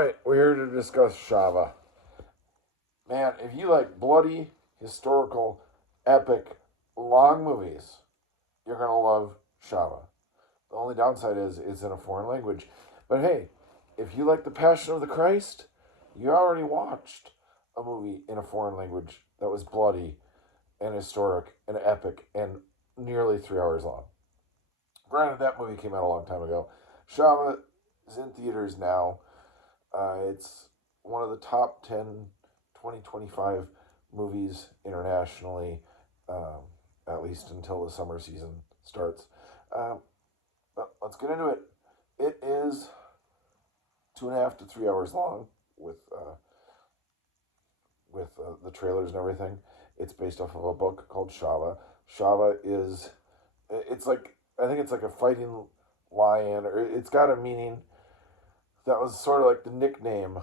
right, we're here to discuss Chhaava. Man, if you like bloody, historical, epic, long movies, you're going to love Chhaava. The only downside is it's in a foreign language. But hey, if you like The Passion of the Christ, you already watched a movie in a foreign language that was bloody and historic and epic and nearly 3 hours long. Granted, that movie came out a long time ago. Chhaava is in theaters now. It's one of the top 10 2025 movies internationally, at least until the summer season starts. But let's get into it. It is 2.5 to 3 hours long with the trailers and everything. It's based off of a book called Chhaava. Chhaava is, it's like, I think it's like a fighting lion, or it's got a meaning that was sort of like the nickname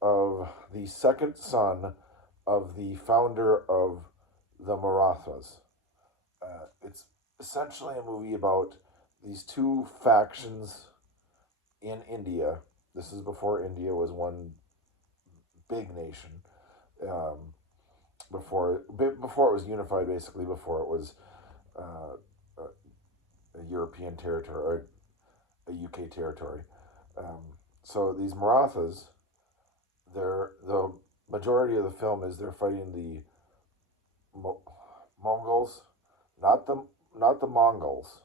of the second son of the founder of the Marathas. It's essentially a movie about these two factions in India. This is before India was one big nation. Before it was unified, basically, before it was a European territory or a UK territory. So these Marathas, the majority of the film is they're fighting the Mongols, not the Mongols.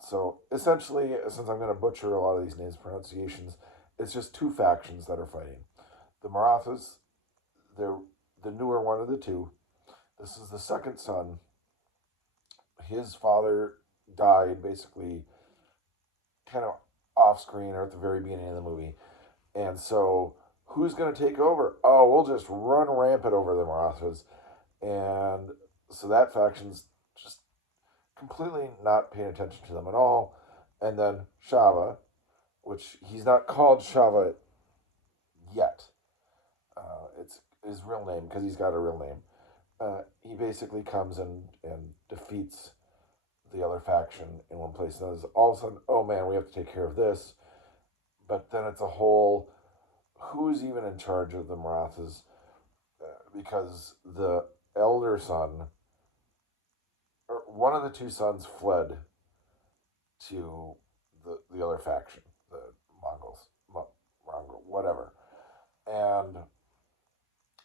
So essentially, since I'm going to butcher a lot of these names pronunciations, it's just two factions that are fighting. The Marathas, they're the newer one of the two. This is the second son. His father died basically kind of off screen or at the very beginning of the movie. And so who's going to take over? Oh, we'll just run rampant over the Marathas. And so that faction's just completely not paying attention to them at all. And then Chhaava, which he's not called Chhaava yet. It's his real name because he's got a real name. He basically comes and defeats the other faction in one place. And all of a sudden, oh man, we have to take care of this. But then it's a whole, who's even in charge of the Marathas? Because the elder son, or one of the two sons, fled to the other faction, the Mongols, whatever. And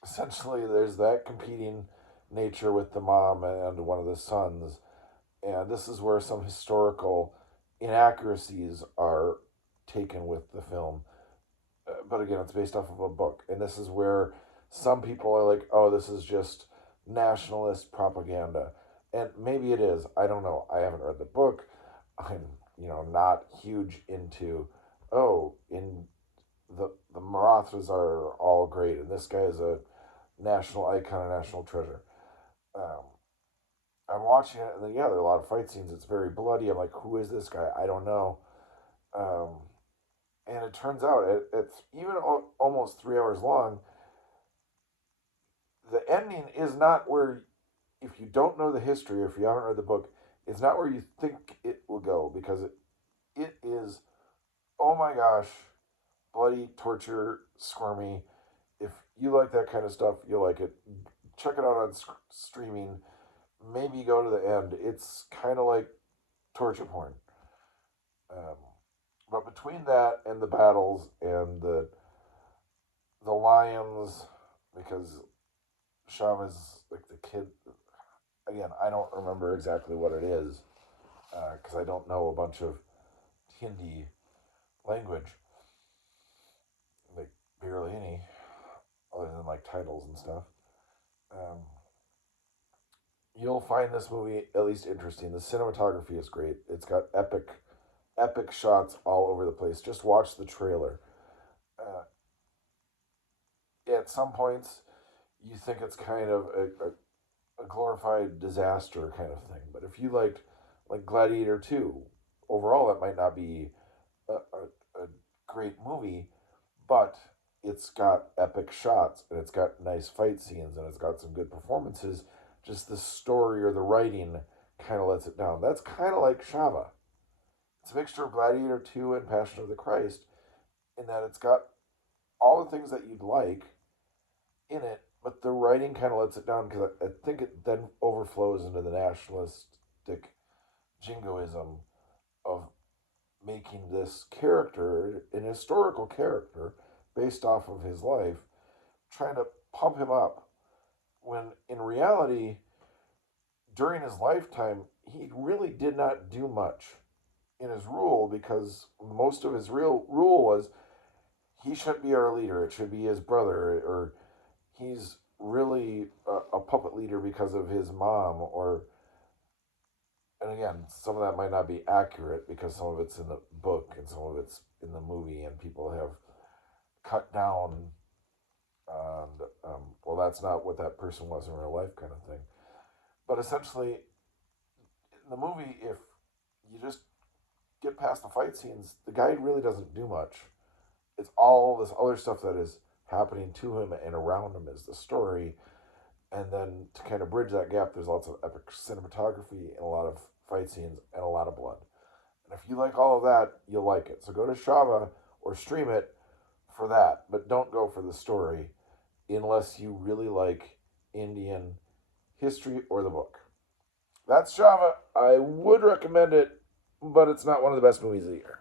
essentially there's that competing nature with the mom and one of the sons. And this is where some historical inaccuracies are taken with the film. But again, it's based off of a book. And this is where some people are like, oh, this is just nationalist propaganda. And maybe it is. I don't know. I haven't read the book. I'm, not huge into, the Marathas are all great. And this guy is a national icon, a national treasure. I'm watching it, and then, there are a lot of fight scenes. It's very bloody. I'm like, who is this guy? I don't know. And it turns out, it's even almost 3 hours long, the ending is not where, if you don't know the history, or if you haven't read the book, it's not where you think it will go, because it is, oh my gosh, bloody, torture, squirmy. If you like that kind of stuff, you'll like it. Check it out on streaming. Maybe go to the end. It's kind of like torture porn. But between that and the battles and the lions, because Chhaava's like the kid. Again, I don't remember exactly what it is because I don't know a bunch of Hindi language, like barely any, other than like titles and stuff. You'll find this movie at least interesting. The cinematography is great. It's got epic shots all over the place. Just watch the trailer. At some points, you think it's kind of a glorified disaster kind of thing. But if you liked like Gladiator 2, overall that might not be a great movie, but it's got epic shots and it's got nice fight scenes and it's got some good performances. Just the story or the writing kind of lets it down. That's kind of like Chhaava. It's a mixture of Gladiator 2 and Passion of the Christ in that it's got all the things that you'd like in it, but the writing kind of lets it down because I think it then overflows into the nationalistic jingoism of making this character an historical character based off of his life, trying to pump him up when in reality, during his lifetime, he really did not do much in his rule because most of his real rule was he shouldn't be our leader, it should be his brother, or he's really a puppet leader because of his mom, or, and again, some of that might not be accurate because some of it's in the book and some of it's in the movie, and people have cut down, and well, that's not what that person was in real life, kind of thing. But essentially, in the movie, if you just get past the fight scenes, the guy really doesn't do much. It's all this other stuff that is happening to him and around him is the story. And then to kind of bridge that gap, there's lots of epic cinematography and a lot of fight scenes and a lot of blood. And if you like all of that, you'll like it. So go to Chhava or stream it for that, but don't go for the story unless you really like Indian history or the book. That's Chhava. I would recommend it, but it's not one of the best movies of the year.